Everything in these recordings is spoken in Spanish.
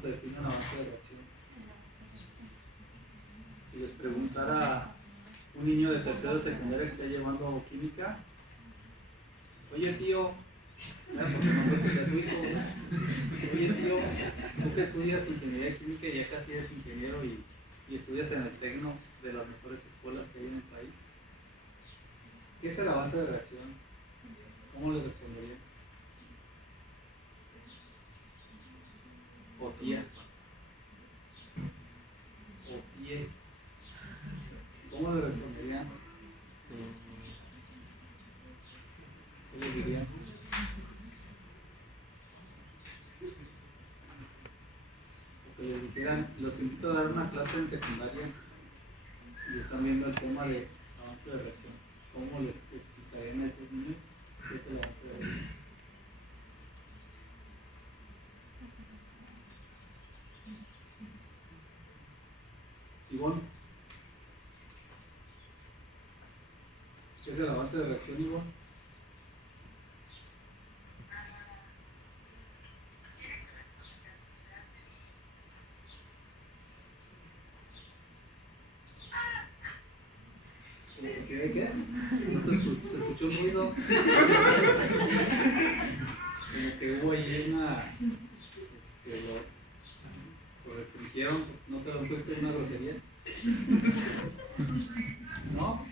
se define un avance de reacción? Si les preguntara un niño de tercero de secundaria que está llevando química, oye tío, porque no creo que sea su hijo, ¿no? Oye tío, tú que estudias ingeniería química y ya casi eres ingeniero y estudias en el Tecno, de las mejores escuelas que hay en el país, ¿qué es el avance de reacción? ¿Cómo le respondería? O tía, o tie, ¿cómo le responderían? ¿Qué les dirían? O que les dijeran, los invito a dar una clase en secundaria y están viendo el tema de avance de reacción. ¿Cómo les explicarían a esos niños qué es el avance de reacción? Ivonne, ¿qué es el avance de reacción, Ivonne? ¿Qué? No se escuchó un ruido. Como que hubo ahí una. Lo restringieron, no se lo han puesto una grosería. ¿No?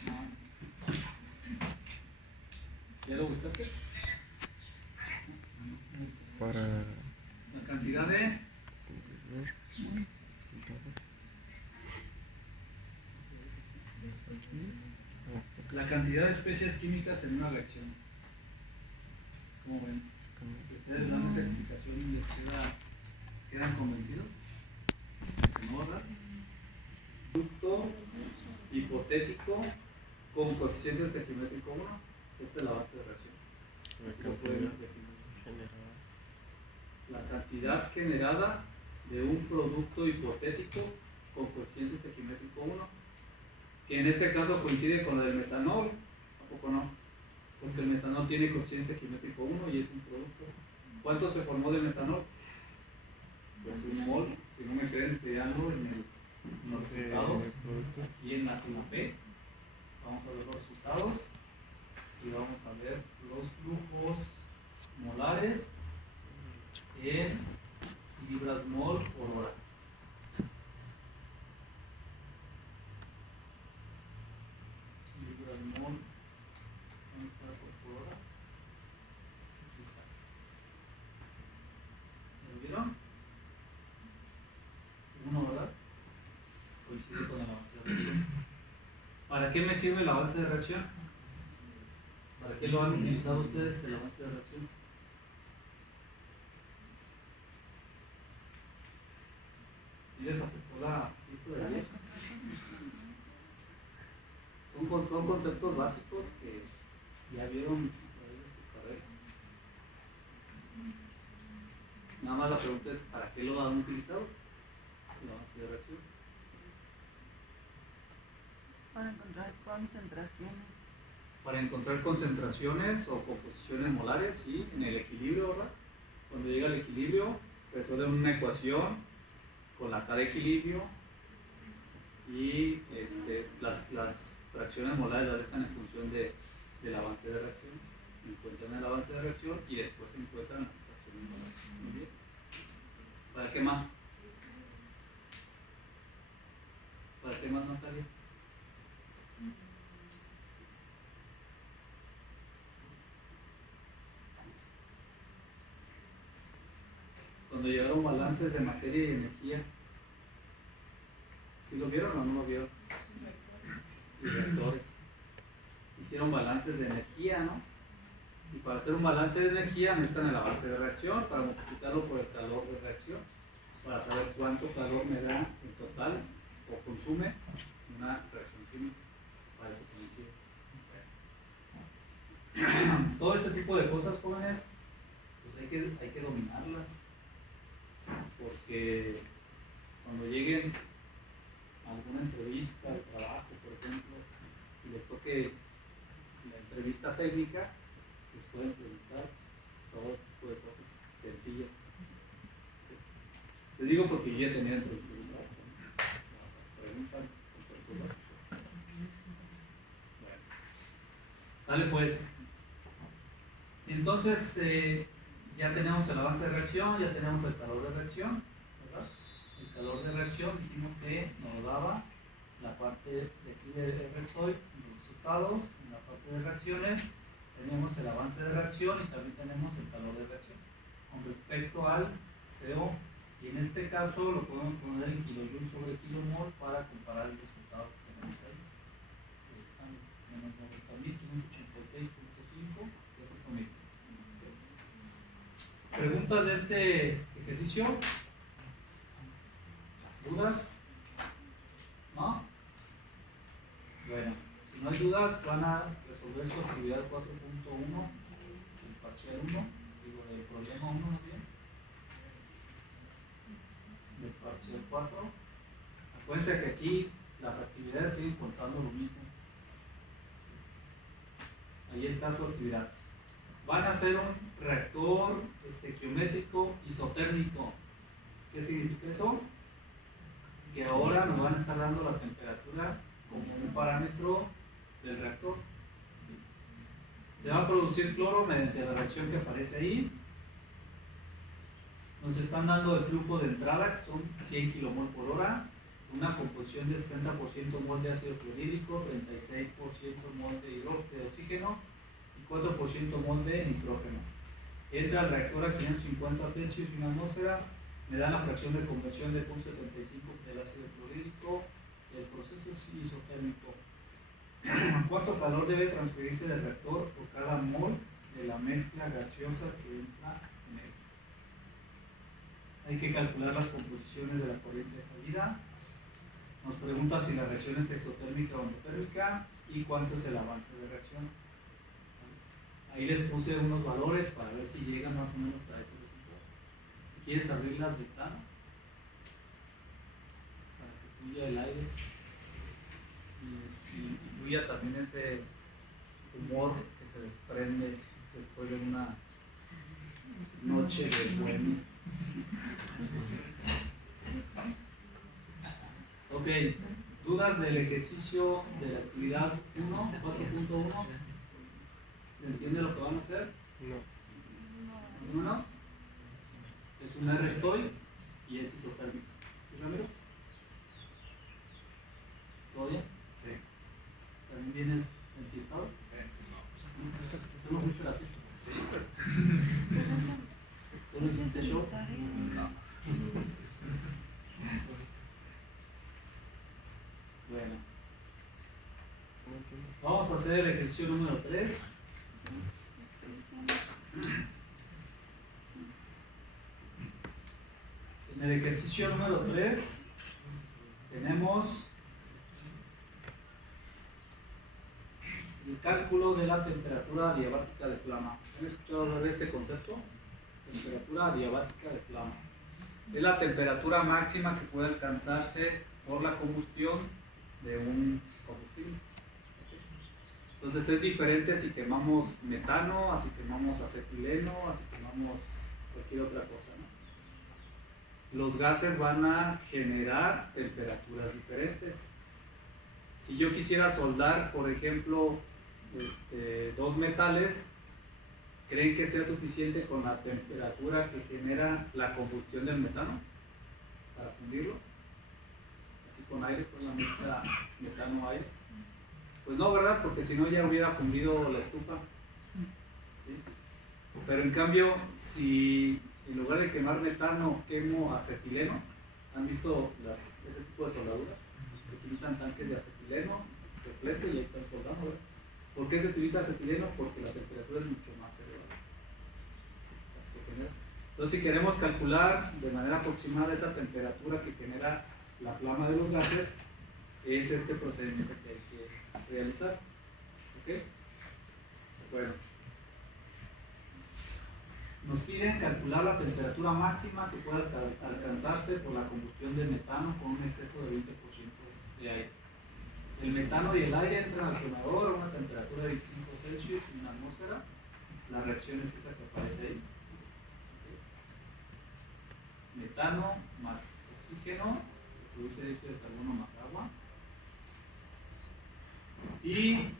¿Ya lo buscaste? Para la cantidad de. La cantidad de especies químicas en una reacción. ¿Cómo ven? Si ustedes dan esa explicación y les quedan convencidos. ¿No, verdad? Producto hipotético con coeficiente estequiométrico 1. Esta es la base de reacción. la Así lo pueden cantidad definir. generada. La cantidad generada de un producto hipotético con coeficiente estequiométrico 1, que en este caso coincide con el metanol. ¿A poco no? Porque el metanol tiene coeficiente estequiométrico 1 y es un producto. ¿Cuánto se formó de metanol? Pues un mol. Si no me creen, veanlo en los resultados. Aquí en la P. Vamos a ver los resultados y vamos a ver los flujos molares en libras mol por hora. Libras mol, ¿dónde está por hora? Aquí está. ¿Lo vieron? Uno, ¿verdad? Coincide con el avance de reacción. ¿Para qué me sirve el avance de reacción? ¿Para qué lo han utilizado ustedes el avance de reacción? ¿Sí les afectó la pista de ayer? Son conceptos básicos que ya vieron a través de su carrera. Nada más la pregunta es, ¿para qué lo han utilizado? El avance de reacción. Para encontrar concentraciones. Para encontrar concentraciones o composiciones molares, ¿sí? En el equilibrio, ¿verdad? Cuando llega al equilibrio, resuelven una ecuación con la K de equilibrio y las fracciones molares las dejan en función del avance de reacción. Encuentran el avance de reacción y después encuentran las fracciones molares. Muy bien. ¿Para qué más? ¿Para qué más, Natalia? Cuando llegaron balances de materia y energía, ¿sí lo vieron o no lo vieron? Y reactores. Hicieron balances de energía, ¿no? Y para hacer un balance de energía necesitan el avance de reacción para multiplicarlo por el calor de reacción, para saber cuánto calor me da en total o consume una reacción química. Para eso coincide. Todo este tipo de cosas, jóvenes, pues hay que dominarlas, porque cuando lleguen a alguna entrevista de trabajo, por ejemplo, y les toque la entrevista técnica, les pueden preguntar todo este tipo de cosas sencillas. Les Les digo porque yo ya tenía entrevistas de trabajo. Preguntan, hacer cosas. Bueno, dale pues. Entonces, ya tenemos el avance de reacción, ya tenemos el calor de reacción, ¿verdad? El calor de reacción dijimos que nos daba la parte de aquí de RSOI, los resultados, en la parte de reacciones, tenemos el avance de reacción y también tenemos el calor de reacción con respecto al CO, y en este caso lo podemos poner en kilojoule sobre kilomol para comparar el resultado que tenemos ahí. Están menos 90.586.5, eso es omitido. ¿Preguntas de este ejercicio? ¿Dudas? ¿No? Bueno, si no hay dudas, van a resolver su actividad 4.1, el parcial 1, digo, del problema 1 más bien, del parcial 4. Acuérdense que aquí las actividades siguen contando lo mismo. Ahí está su actividad. Van a hacer un reactor estequiométrico isotérmico. ¿Qué significa eso? Que ahora nos van a estar dando la temperatura como un parámetro del reactor. Se va a producir cloro mediante la reacción que aparece ahí. Nos están dando el flujo de entrada, que son 100 kmol por hora, una composición de 60% mol de ácido clorhídrico, 36% mol de oxígeno y 4% mol de nitrógeno. Entra al reactor a 550 Celsius y una atmósfera, me da la fracción de conversión de 0.75 del ácido clorhídrico. El proceso es isotérmico. ¿Cuánto calor debe transferirse del reactor por cada mol de la mezcla gaseosa que entra en él? Hay que calcular las composiciones de la corriente de salida. Nos pregunta si la reacción es exotérmica o endotérmica y cuánto es el avance de reacción. Ahí les puse unos valores para ver si llegan más o menos a esos resultados. Si quieres abrir las ventanas para que fluya el aire y fluya también ese humor que se desprende después de una noche de bohemia. Ok, ¿dudas del ejercicio de la actividad 1, 4.1? ¿Se entiende lo que van a hacer? No. ¿Más o menos? Es un R-Stoy y es isotérmico. ¿Sí, Ramiro? ¿Todo bien? Sí. ¿También vienes enfiestado? ¿Tú no fuiste a la fiesta? Sí. ¿Tú no hiciste show? No. Bueno. Vamos a hacer el ejercicio número 3. En el ejercicio número 3 tenemos el cálculo de la temperatura adiabática de flama. ¿Han escuchado hablar de este concepto? Temperatura adiabática de flama. Es la temperatura máxima que puede alcanzarse por la combustión de un combustible. Entonces es diferente si quemamos metano, así quemamos acetileno, así quemamos cualquier otra cosa, ¿no? Los gases van a generar temperaturas diferentes. Si yo quisiera soldar, por ejemplo, dos metales, ¿creen que sea suficiente con la temperatura que genera la combustión del metano para fundirlos? Así con aire, con la mezcla metano-aire. Pues no, ¿verdad? Porque si no ya hubiera fundido la estufa. ¿Sí? Pero en cambio, si en lugar de quemar metano quemo acetileno, ¿han visto ese tipo de soldaduras? Utilizan tanques de acetileno, se flete y ahí están soldando, ¿verdad? ¿Por qué se utiliza acetileno? Porque la temperatura es mucho más elevada. Entonces, si queremos calcular de manera aproximada esa temperatura que genera la flama de los gases, es este procedimiento que hay que realizar. ¿Ok? Bueno. Nos piden calcular la temperatura máxima que puede alcanzarse por la combustión de metano con un exceso de 20% de aire. El metano y el aire entran al quemador a una temperatura de 25 Celsius y una atmósfera. La reacción es esa que aparece ahí. Metano más oxígeno, produce dióxido de carbono más agua. Y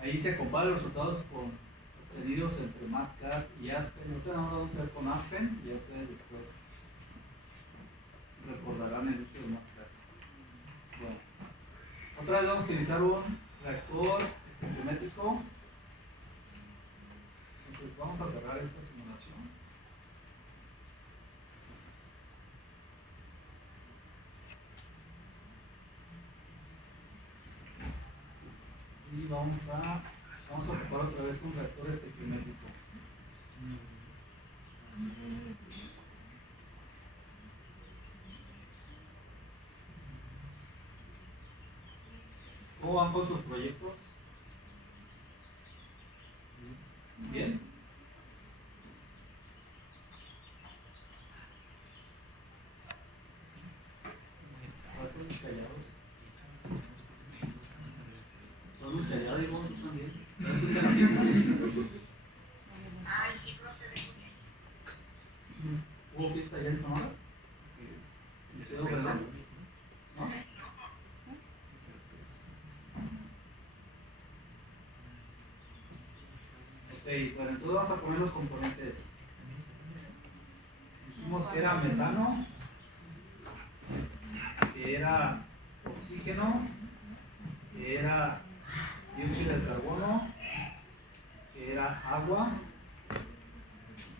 ahí se comparan los resultados obtenidos entre MATCAT y Aspen. Ahorita no vamos a hacer con Aspen, y ya ustedes después recordarán el uso de MATCAT. Bueno, otra vez vamos a utilizar un reactor estequiométrico. Entonces vamos a cerrar esta simulación. Y vamos a ocupar otra vez un reactor estequiométrico. ¿Cómo van con sus proyectos? ¿Bien? Están muy callados. Son muy callados y vos también. Ay, sí, profe, vengo bien. ¿Hubo fiesta allá en Sonora? ¿En Ciudad Obregón? ¿No? Ok, bueno, entonces vamos a poner los componentes. Dijimos que era metano, que era oxígeno, que era dióxido de carbono, que era agua.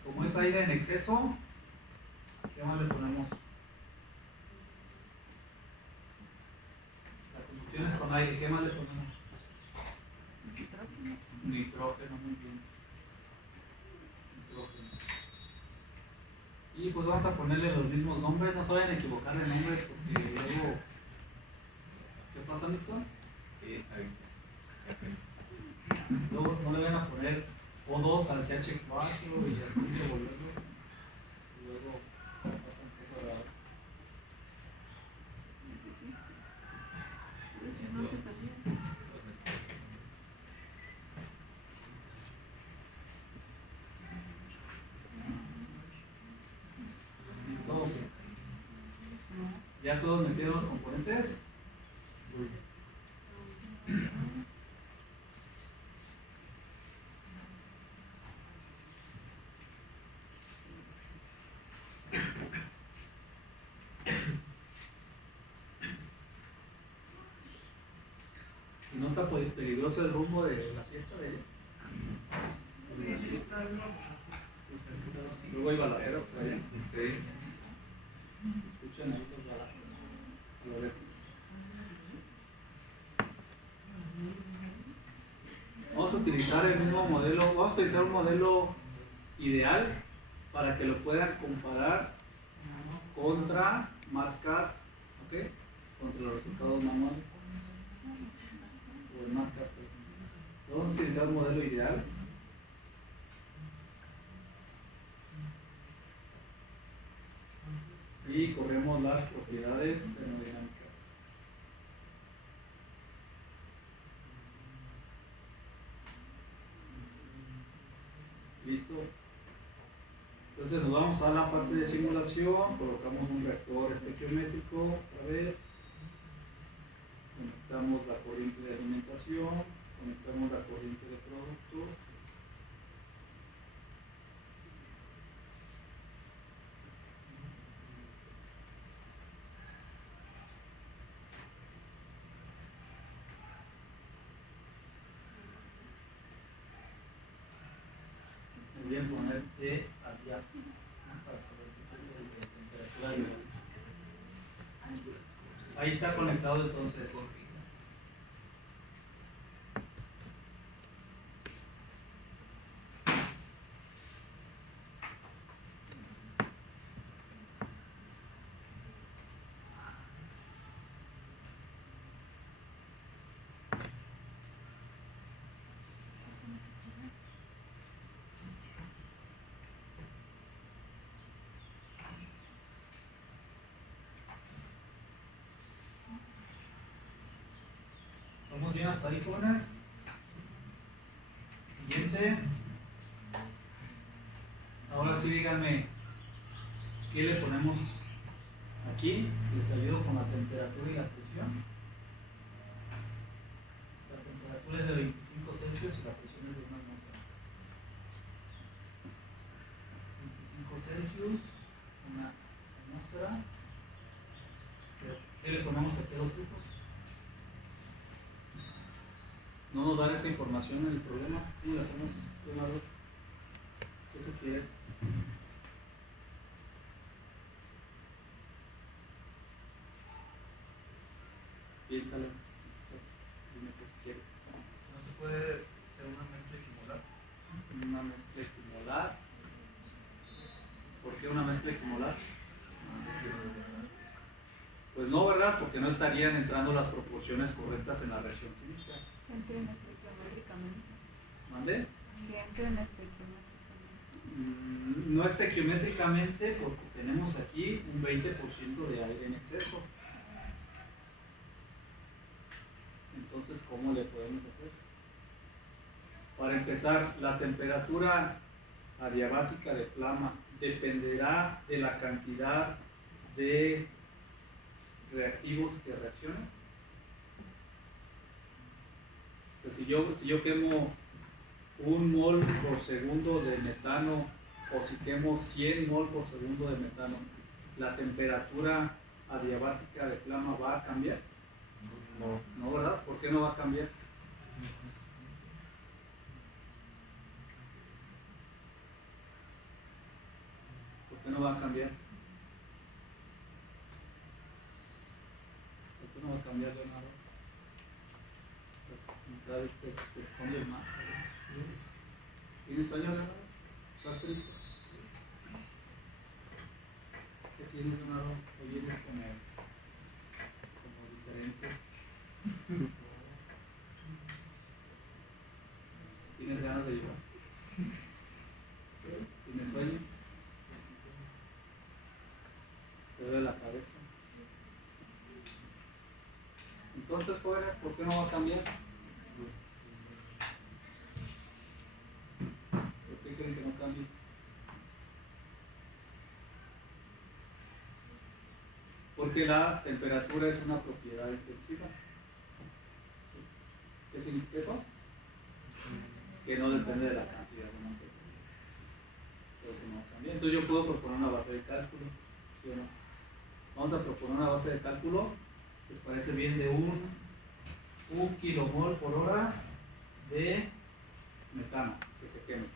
Como es aire en exceso, ¿qué más le ponemos? La combustión es con aire, ¿qué más le ponemos? Nitrógeno. Nitrógeno, muy bien. Nitrógeno. Y pues vamos a ponerle los mismos nombres, no se vayan a equivocar de nombres porque luego... ¿Qué pasa, Víctor? Sí, está bien. Luego no le van a poner O2 al CH4 y así revolverlos. Y luego pasan cosas raras. Pues que no te salía. ¿Listo? No. ¿Ya todos metieron los componentes? ¿Y no está peligroso el rumbo de la fiesta de ella? Luego hay balaceros por allá. Sí. Escuchan ahí los balazos. Lo lejos. Vamos a utilizar el mismo modelo, vamos a utilizar un modelo ideal para que lo puedan comparar contra MATCAT, ¿ok? Contra los resultados manuales. O el MATCAT, pues. Vamos a utilizar un modelo ideal. Y corremos las propiedades termodinámicas. ¿Listo? Entonces nos vamos a la parte de simulación, colocamos un reactor estequiométrico otra vez, conectamos la corriente de alimentación, conectamos la corriente de producto. Me voy a poner de allá para saber qué es el de temperatura ideal. Ahí está conectado entonces. ¿Vamos bien hasta ahí, jóvenes? Siguiente. Ahora sí díganme, ¿qué le ponemos Aquí les ayudo con la temperatura y la presión. La temperatura es de 25 Celsius y la presión es de 1 atmósfera. 25 Celsius, 1 atmósfera. ¿Qué le ponemos aquí a los flujos? No nos dan esa información en el problema. ¿Cómo le hacemos? ¿Qué sugieres? Piénsalo. Dime qué sugieres. ¿No se puede hacer una mezcla equimolar? Una mezcla equimolar. ¿Por qué una mezcla equimolar? Pues no, ¿verdad? Porque no estarían entrando las proporciones correctas en la reacción química. Entren estequiométricamente. ¿Mande? Que entren estequiométricamente. No estequiométricamente porque tenemos aquí un 20% de aire en exceso. Entonces, ¿cómo le podemos hacer? Para empezar, la temperatura adiabática de flama dependerá de la cantidad de reactivos que reaccionen. Entonces, si yo quemo 1 mol por segundo de metano o si quemo 100 mol por segundo de metano, ¿la temperatura adiabática de flama va a cambiar? No, ¿verdad? ¿Por qué no va a cambiar? ¿Por qué no va a cambiar? ¿Por qué no va a cambiar, Leonardo? Cada vez te escondes más. ¿Tienes sueño, Leonardo? ¿Estás triste? ¿Qué tienes, Leonardo? Hoy vienes como diferente. ¿Tienes ganas de llorar? ¿Tienes sueño? ¿Te duele la cabeza? Entonces, jóvenes, ¿por qué no va a cambiar? ¿Por qué creen que no cambie? Porque la temperatura es una propiedad intensiva. ¿Qué significa eso? Que no depende de la cantidad de mantequilla. Pero eso no cambia. Entonces yo puedo proponer una base de cálculo, ¿sí o no? Vamos a proponer una base de cálculo. ¿Les parece bien? De un kilomol por hora de metano que se queme.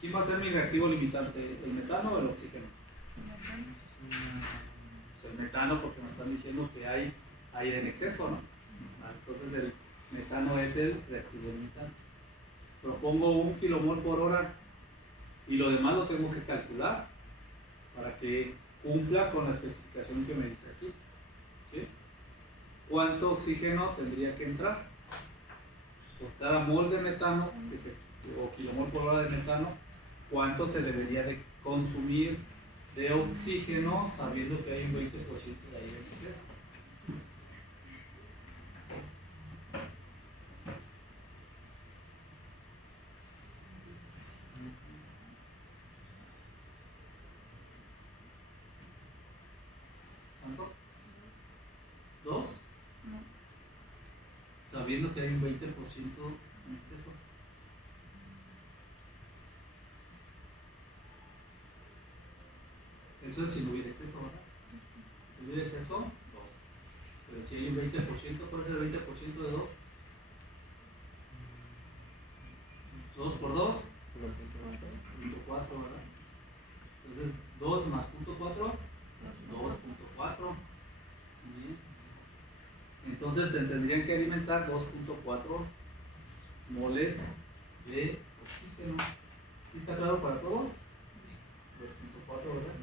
¿Quién va a ser mi reactivo limitante? ¿El metano o el oxígeno? Pues el metano, porque me están diciendo que hay aire en exceso, ¿no? Entonces el metano es el reactivo limitante. Propongo 1 kilomol por hora y lo demás lo tengo que calcular para que cumpla con la especificación que me dice aquí. ¿Sí? ¿Cuánto oxígeno tendría que entrar? Por cada mol de metano o kilomol por hora de metano, ¿cuánto se debería de consumir de oxígeno sabiendo que hay un 20% de aire en exceso? ¿Cuánto? ¿2? No. Sabiendo que hay un 20% en exceso. Eso es si no hubiera exceso, ¿verdad? Si no hubiera exceso, 2. Pero si hay un 20%, ¿cuál es el 20% de 2? 2 por 2, 0.4, ¿verdad? Entonces, 2 más 0.4, 2.4. Bien. Entonces, te tendrían que alimentar 2.4 moles de oxígeno. ¿Sí está claro para todos? 2.4, ¿verdad?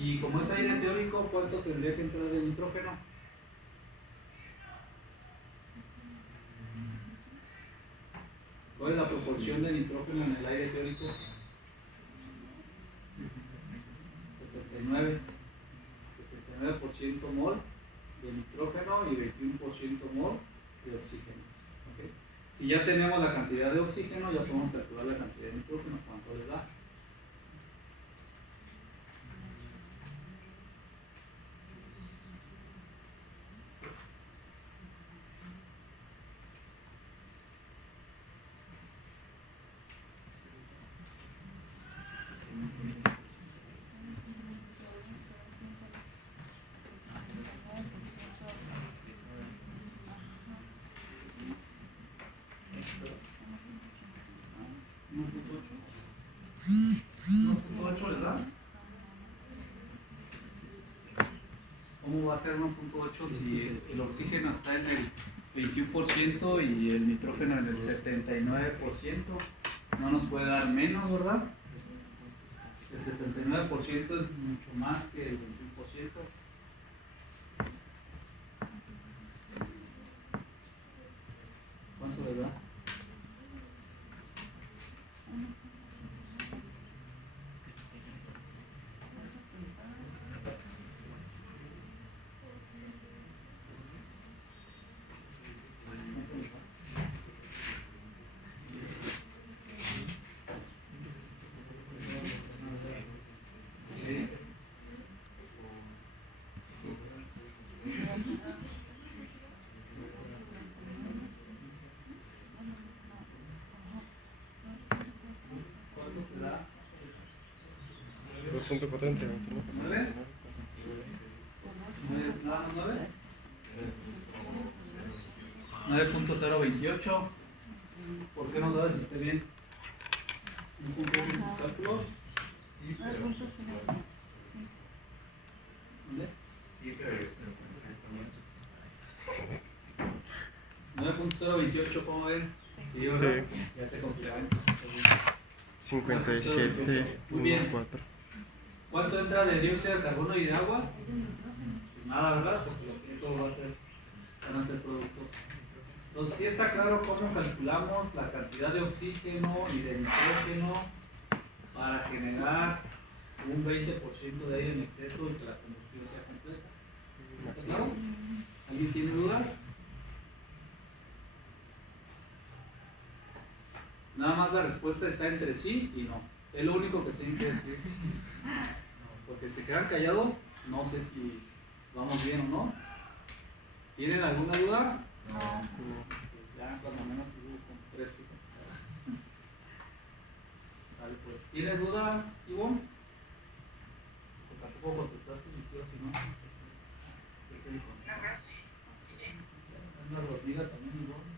Y como es aire teórico, ¿cuánto tendría que entrar de nitrógeno? ¿Cuál es la proporción de nitrógeno en el aire teórico? 79% mol de nitrógeno y 21% mol de oxígeno. ¿Okay? Si ya tenemos la cantidad de oxígeno, ya podemos calcular la cantidad de nitrógeno, ¿cuánto les da? 1.8, ¿verdad? ¿Cómo va a ser 1.8 si el oxígeno está en el 21% y el nitrógeno en el 79%? No nos puede dar menos, ¿verdad? El 79% es mucho más que el 21%. ¿Cuánto le da? ¿Sí? ¿Cuánto te da? 2.4 entre 21. ¿9? ¿Nada más 9? 9.028. ¿Por qué no sabes si esté bien? ¿No cumplís en tus cálculos? 9.0. Sí. ¿Dónde? Sí, pero es 9.028, ¿cómo ven? Sí. ¿verdad? Sí. Ya te compré. 57.14. ¿Cuánto entra de dióxido de carbono y de agua? Pues nada, ¿verdad? Porque lo que eso van a ser productos. Entonces, sí está claro cómo calculamos la cantidad de oxígeno y de nitrógeno para generar un 20% de aire en exceso y que la combustión sea completa. ¿Está claro? ¿Alguien tiene dudas? Nada más la respuesta está entre sí y no. Es lo único que tienen que decir. Porque si se quedan callados, no sé si vamos bien o no. ¿Tienen alguna duda? No. Ya, cuando menos hubo con 3 que contestaron. Vale, pues, ¿tienes duda, Ivonne? Que tampoco contestaste ni sí o si no. ¿Qué se dijo? Una dormida también, Ivonne.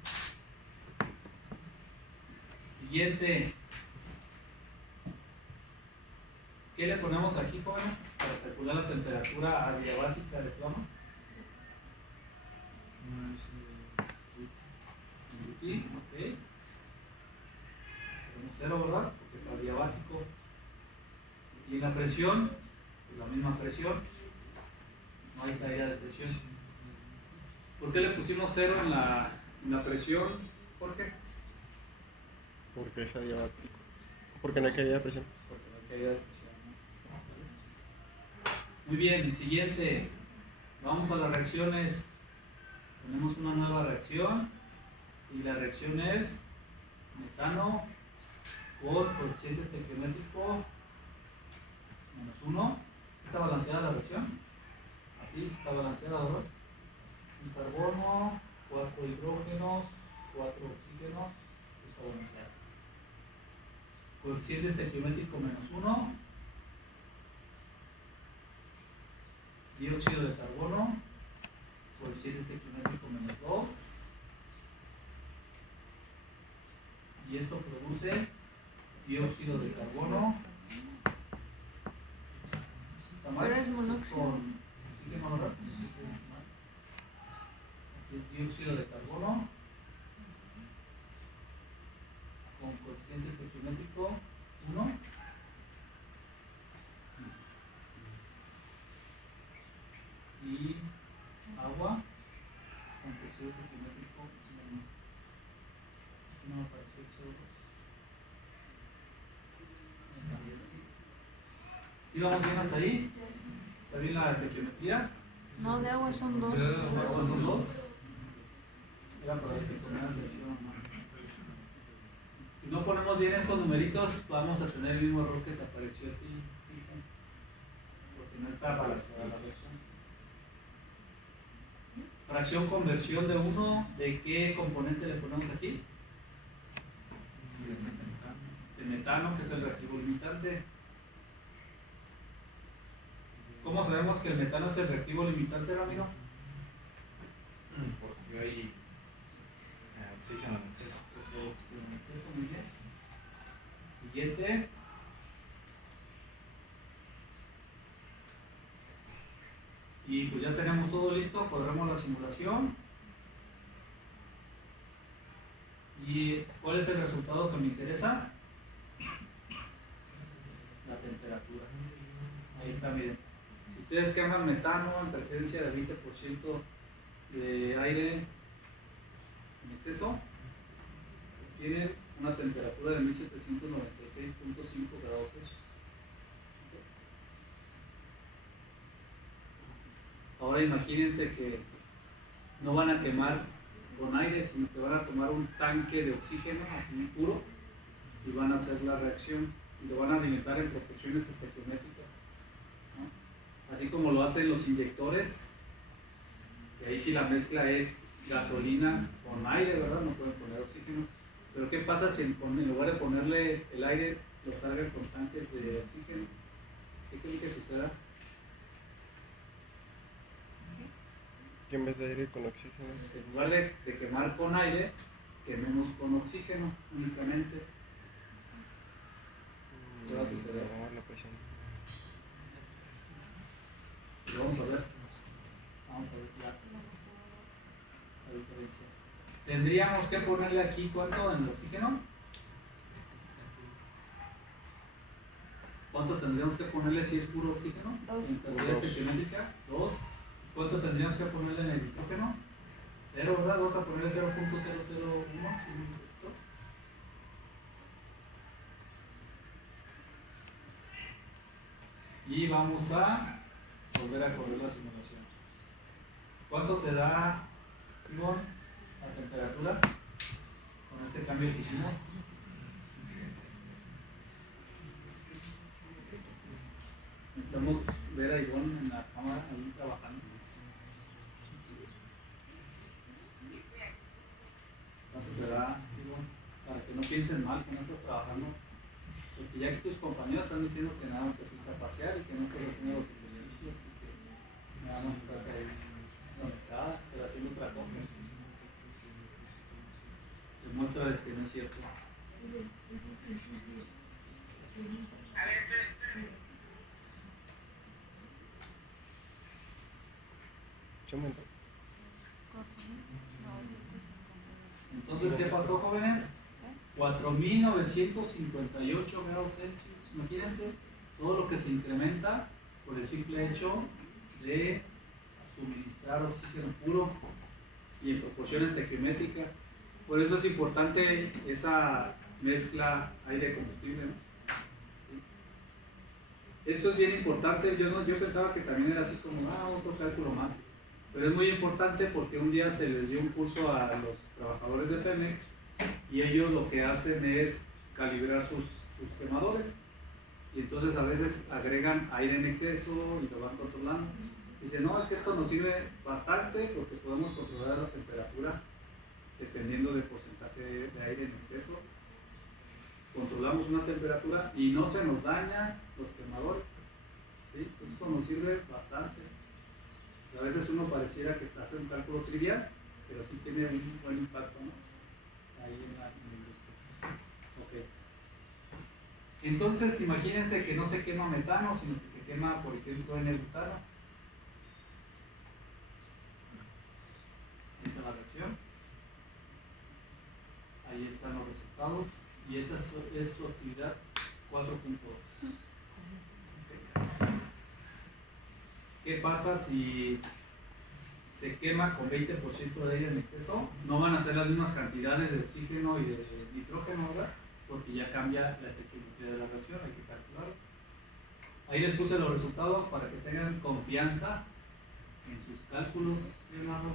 Siguiente. ¿Qué le ponemos aquí, jóvenes? Para calcular la temperatura adiabática de flama. Aquí, ok. Ponemos 0, ¿verdad? Porque es adiabático. Y en la presión, pues la misma presión. No hay caída de presión. ¿Por qué le pusimos 0 en la presión, Jorge? Porque es adiabático. Porque no hay caída de presión. Porque no hay caída de presión. Muy bien, el siguiente. Vamos a las reacciones. Tenemos una nueva reacción. Y la reacción es metano con coeficiente estequiométrico -1. ¿Está balanceada la reacción? Así, sí está balanceada, ¿verdad? Un carbono, 4 hidrógenos, 4 oxígenos, está balanceada. Coeficiente estequiométrico -1. Dióxido de carbono, coeficiente estequiométrico -2. Y esto produce dióxido de carbono. ¿Está mal? Pero es monóxido. Con oxígeno, ¿verdad? Aquí es dióxido de carbono con coeficiente estequiométrico 1. Y agua con coeficiente estequiométrico 1. No me apareció el CO2. ¿Sí vamos bien hasta ahí? ¿Está bien la estequiometría? No, de agua son 2. ¿Agua son 2? Era para ver si ponían atención o no. Si no ponemos bien estos numeritos, vamos a tener el mismo error que te apareció a ti, porque no está balanceada la reacción. Fracción conversión de 1, ¿de qué componente le ponemos aquí? De metano, que es el reactivo limitante. ¿Cómo sabemos que el metano es el reactivo limitante, Ramiro? porque hay oxígeno en exceso. Porque oxígeno en exceso, muy bien. Siguiente. Y pues ya tenemos todo listo, corremos la simulación. ¿Y cuál es el resultado que me interesa? La temperatura. Ahí está, miren. Si ustedes queman metano en presencia de 20% de aire en exceso, obtienen una temperatura de 1796.5 grados Celsius. Ahora imagínense que no van a quemar con aire, sino que van a tomar un tanque de oxígeno así puro y van a hacer la reacción y lo van a alimentar en proporciones estequiométricas, ¿no? Así como lo hacen los inyectores, y ahí sí la mezcla es gasolina con aire, ¿verdad? No pueden poner oxígeno. Pero ¿qué pasa si en lugar de ponerle el aire lo cargan con tanques de oxígeno? ¿Qué creen que suceda? Que en vez de aire con oxígeno. En lugar de quemar con aire, quememos con oxígeno únicamente. ¿Qué va a suceder? No, la presión. Y vamos a ver. Vamos a ver la diferencia. Tendríamos que ponerle aquí ¿cuánto en el oxígeno? ¿Cuánto tendríamos que ponerle si es puro oxígeno? 2. En cantidad estequiométrica, 2. ¿Cuánto tendríamos que ponerle en el nitrógeno? 0, ¿verdad? Vamos a ponerle 0.001. Y vamos a volver a correr la simulación. ¿Cuánto te da, Ivonne, la temperatura con este cambio que hicimos? Necesitamos ver a Ivonne en la cámara ahí trabajando. ¿Cuánto te da, Ivonne? Para que no piensen mal que no estás trabajando. Porque ya que tus compañeros están diciendo que nada más te fuiste a pasear y que no estás haciendo los ejercicios y que nada más estás ahí conectada, pero haciendo otra cosa. Demuéstrales que no es cierto. A ver, espera. ¿Se aumentó? Entonces, ¿qué pasó, jóvenes? 4.958 grados Celsius. Imagínense todo lo que se incrementa por el simple hecho de suministrar oxígeno puro y en proporción estequiométrica. Por eso es importante esa mezcla aire-combustible, ¿no? ¿Sí? Esto es bien importante. Yo pensaba que también era así como otro cálculo más. Pero es muy importante porque un día se les dio un curso a los trabajadores de Pemex y ellos lo que hacen es calibrar sus quemadores y entonces a veces agregan aire en exceso y lo van controlando. Dicen, no, es que esto nos sirve bastante porque podemos controlar la temperatura dependiendo del porcentaje de aire en exceso. Controlamos una temperatura y no se nos dañan los quemadores, ¿sí? Pues eso nos sirve bastante. A veces uno pareciera que se hace un cálculo trivial, pero sí tiene un buen impacto, ¿no? Ahí en la industria. Ok. Entonces, imagínense que no se quema metano, sino que se quema, por ejemplo, en el butano. Ahí está la reacción. Ahí están los resultados. Y esa es su actividad 4.2. ¿Qué pasa si se quema con 20% de aire en exceso? No van a ser las mismas cantidades de oxígeno y de nitrógeno, ¿verdad? Porque ya cambia la estequiometría de la reacción, hay que calcularlo. Ahí les puse los resultados para que tengan confianza en sus cálculos, Leonardo.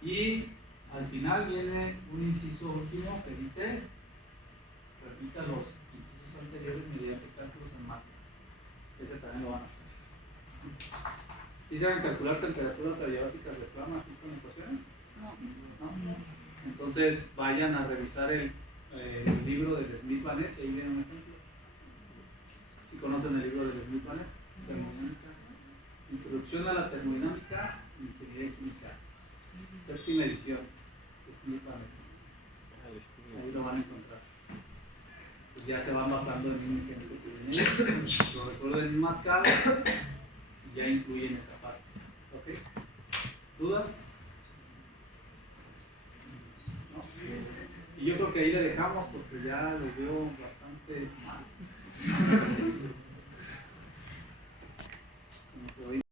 ¿Sí? Y al final viene un inciso último que dice, repita los incisos anteriores mediante cálculos en máquina. Ese también lo van a hacer. ¿Y saben calcular temperaturas adiabáticas de flama así con ecuaciones? No. ¿No? Entonces vayan a revisar el libro de Smith-Vaness y ahí viene un ejemplo. ¿Sí conocen el libro de Smith-Vaness? Termodinámica. Introducción a la termodinámica y ingeniería química. Séptima edición de Smith-Vaness. Ahí lo van a encontrar. pues ya se van basando en un ejemplo que viene, lo resuelven en marcado y ya incluyen esa parte. ¿Ok? ¿Dudas? ¿No? Y yo creo que ahí le dejamos porque ya les veo bastante mal. Como que hoy